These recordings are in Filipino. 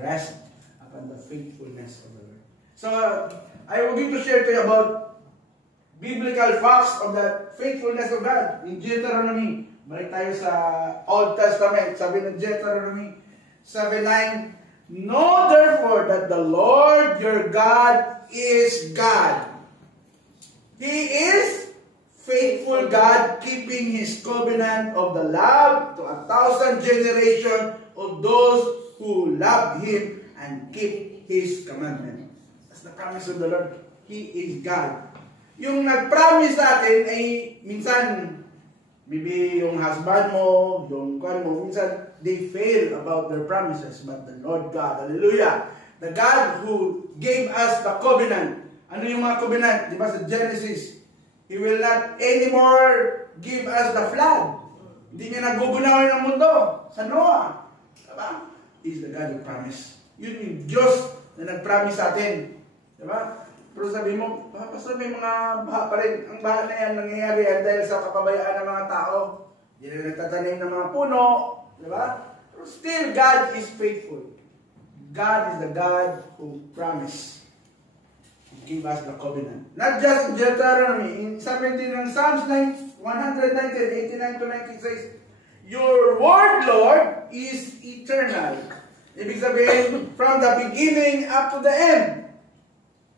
rest upon the faithfulness of the Lord. So, I will going to share to you about biblical facts of the faithfulness of God. In Deuteronomy, balik tayo sa Old Testament, sabi ng Deuteronomy 7:9, know therefore that the Lord your God is God. He is faithful God, keeping His covenant of the love to 1,000 generations of those who love Him and keep His commandment. That's the promise of the Lord. He is God. Yung nag-promise sa atin ay minsan, maybe yung husband mo, yung kwan mo, minsan they fail about their promises. But the Lord God, hallelujah, the God who gave us the covenant. Ano yung mga covenant? Di ba sa Genesis? He will not anymore give us the flood. Hindi niya nagugunawin ng mundo sa Noah. Diba? He's the God who promised. Yun yung Diyos na nag-promise sa atin. Diba? Pero sabi mo, pastor, may mga baha pa rin. Ang baha na yan, nangyayari yan dahil sa kapabayaan ng mga tao. Hindi na nagtatanim ng mga puno. Diba? Pero still, God is faithful. God is the God who promised. Give us the covenant. Not just in Deuteronomy. Sabi din ng Psalms 119, 89 to 90 says, your word, Lord, is eternal. Ibig sabihin, from the beginning up to the end.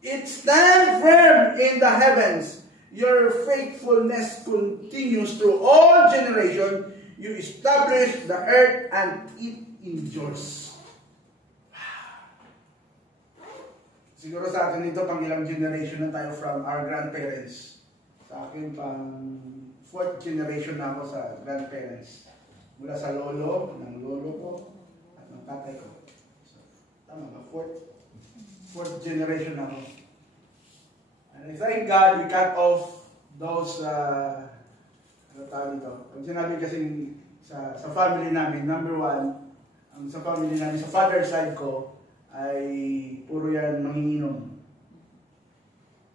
It stands firm in the heavens. Your faithfulness continues through all generations. You establish the earth and it endures. Siguro sa akin ito, pang ilang generation na tayo from our grandparents. Sa akin, pang 4th generation na ako sa grandparents. Mula sa lolo, ng lolo ko, at ng tatay ko. So, tama ba? 4th generation na ako. And I thank God we cut off those, ano tawag ito? Pag sinabi kasi sa family namin, number one, sa family namin, sa father side ko, ay puro yan manginginom.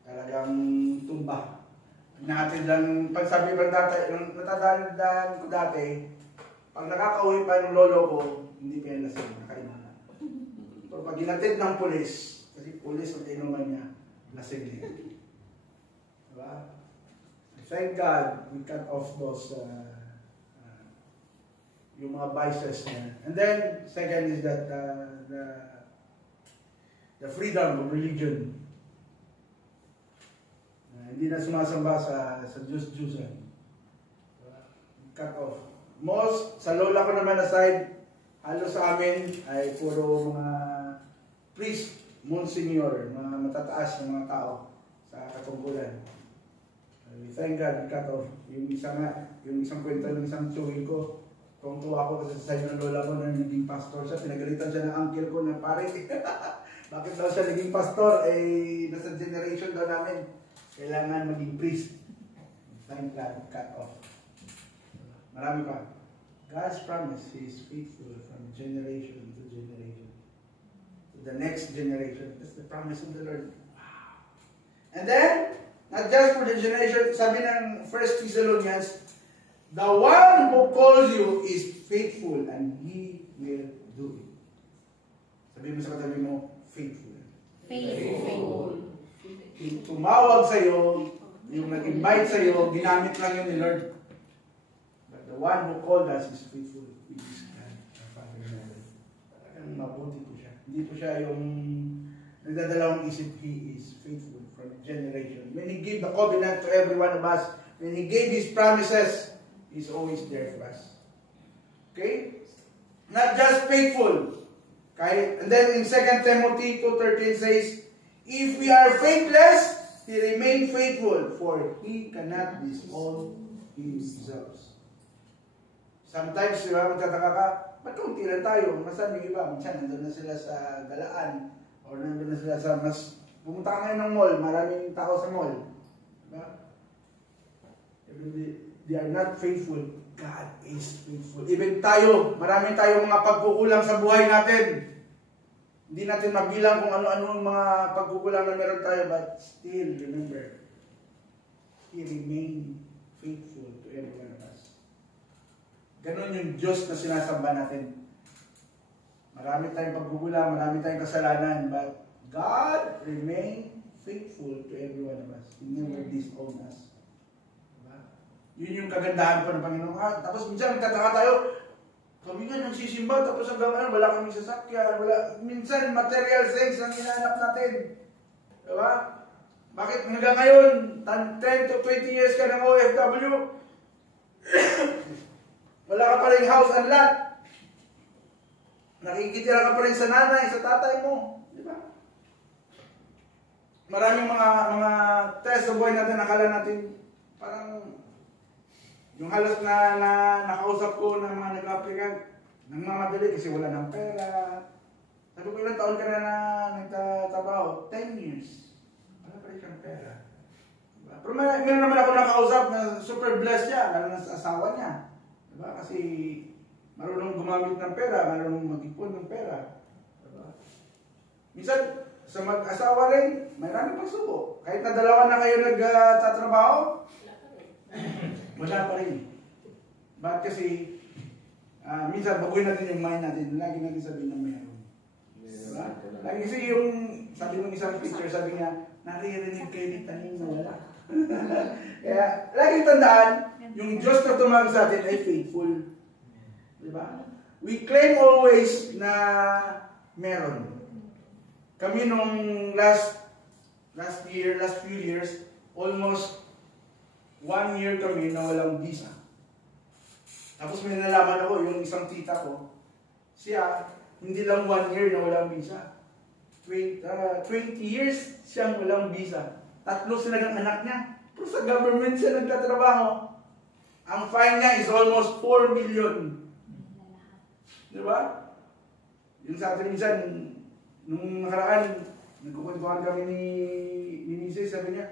Talagang tumba. Natin lang, pag sabi ba dati, natatandaan ko dati, pag nakakauwi pa yung lolo ko, hindi pa yan lasing, nakainom na. Pero pag ginatid ng pulis, kasi pulis ang inuman niya, lasing niya. Diba? Thank God, we cut off those, yung mga vices niya. And then, second is that, the freedom of religion. Hindi na sumasamba sa Diyos-Diyusan. Cut off. Most, sa lola ko naman aside, halos sa amin ay puro mga priest, monsignor, mga matataas na mga tao sa katungkulan. Thank God, cut off. Yung isang kwento ng isang tsuhin ko, kung tuwa ko kasi sa inyo ng lola ko na naging pastor siya, pinagalitan siya ng uncle ko na pare. Bakit daw siya naging pastor? Eh, nasa generation daw namin. Kailangan maging priest. Thank God, cut off. Marami pa. God's promise, He is faithful from generation to generation. To the next generation. That's the promise of the Lord. Wow. And then, not just for the generation, sabi ng 1 Thessalonians, the one who calls you is faithful and He will do it. Sabi mo sa katabi mo, faithful. Faithful. Yung tumawag sa'yo, yung nag-invite sa'yo, ginamit lang yun ni Lord. But the one who called us is faithful. He is God, our Father in heaven. Talagang mabuti po siya. Hindi po siya yung nagdadalawang isip. He is faithful from generation. When He gave the covenant to every one of us, when He gave His promises, He's always there for us. Okay? Not just faithful. And then in 2 Timothy 2:13 says, if we are faithless, He remain faithful, for He cannot disown Himself. Sometimes, di ba, magtataka ka, ba't kaunti lang tayo? Masan yung iba? Minsan, nandun na sila sa galaan, o nandun na sila sa mas, pumunta ka ngayon ng mall, maraming tao sa mall. Diba? They are not faithful. God is faithful. Even tayo, marami tayong mga pagkukulang sa buhay natin. Hindi natin mabilang kung ano-ano mga pagkukulang na meron tayo, but still, remember, He remained faithful to every one of us. Ganon yung Diyos na sinasamba natin. Marami tayong pagkukulang, marami tayong kasalanan, but God remain faithful to every one of us. He never disown us. Diba? Yun yung kagandahan po ng Panginoon. Tapos minsan nagtataka tayo, kami nga nagsisimba, tapos hanggang ngayon wala kaming sasakyan, minsan material things ang hinahanap natin. Diba? Bakit hanggang ngayon, 10 to 20 years ka ng OFW, wala ka pa rin house and lot. Nakikitira ka pa rin sa nanay, sa tatay mo. Diba? Maraming mga test sa buhay natin, nakala natin, parang, yung halos na nakausap ko ng mga nag-applicant, nagmamadali kasi wala ng pera. Sabi ko, ilang taon ka na nagtatrabaho? 10 years. Wala pa rin siyang pera. Diba? Pero meron naman ako nakausap na super blessed siya, lalo na sa asawa niya. Diba? Kasi marunong gumamit ng pera, marunong mag-ipon ng pera. Diba? Minsan, sa mag-asawa rin, maraming pagsubok. Kahit na dalawa na kayo nagtatrabaho, wala pa rin. Bakit kasi, minsan baguhin natin yung mind natin, lagi natin sabihin na mayroon. Diba? Lagi kasi yung, sabi ng isang picture, sabi niya, naririnig kayo ni tanim na wala. Kaya, laging tandaan, yung Diyos na tumawag sa atin ay faithful. Diba? We claim always na meron. Kami nung last few years, almost 1 year kami na walang visa. Tapos may nalaman ako, yung isang tita ko, siya, hindi lang 1 year na walang visa. 20 years siyang walang visa. 3 sila ng anak niya. Pero sa government siya nagtatrabaho. Ang fine niya is almost 4 million. Diba? Yung sa atin minsan, nung nakaraan, nagkukwentuhan kami ni Mrs. Sabi niya,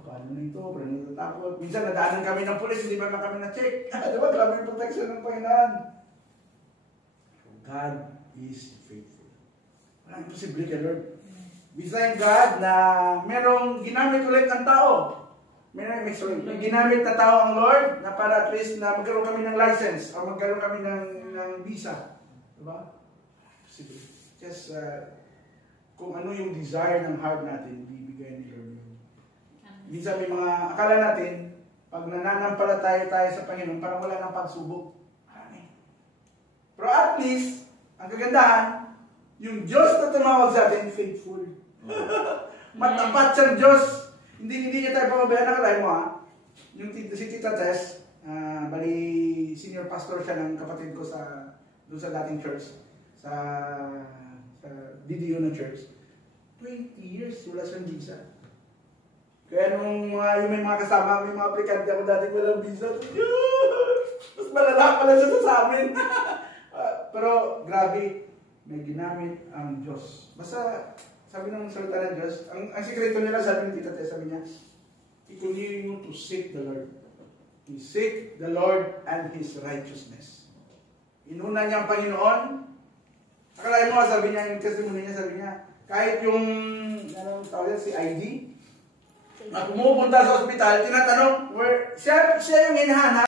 paano na ito? Parang natatakot. Minsan nadaanan kami ng pulis, hindi pa kami na-check. Diba? Grabe yung protection ng Panginoon. God is faithful. Walang imposible kay Lord. Beside God na merong ginamit ulit ng tao. May ginamit na tao ang Lord na para at least na magkaroon kami ng license o magkaroon kami ng visa. Diba? Just kung ano yung desire ng heart natin, bibigay ni Lord. Minsan may mga akala natin, pag nananampalataya tayo sa Panginoon, parang wala nang pagsubok. Pero at least, ang kagandahan, yung Diyos na tumawag sa atin, faithful. Matapat siyang Diyos. Hindi niya tayo pamabayaan. Nakalay mo yung si Tita Tess, bali senior pastor siya ng kapatid ko doon sa dating church, sa DDO ng church. 20 years, wala siyang visa. Kaya nung yung may mga kasama, may mga aplikante ako dating walang visa, mas malala pala siya sa amin. Pero grabe, may ginamit ang Diyos. Basta, sabi ng salita ng Diyos, ang sikreto nila, sabi ng Tita Tess, sabi niya, continue to seek the Lord. You seek the Lord and His righteousness. Inuna niya ang Panginoon. Akalain mo, sabi niya, yung testimony niya, sabi niya, kahit yung, si ID, na pumupunta sa ospital, tinatanong, siya yung hinahanap,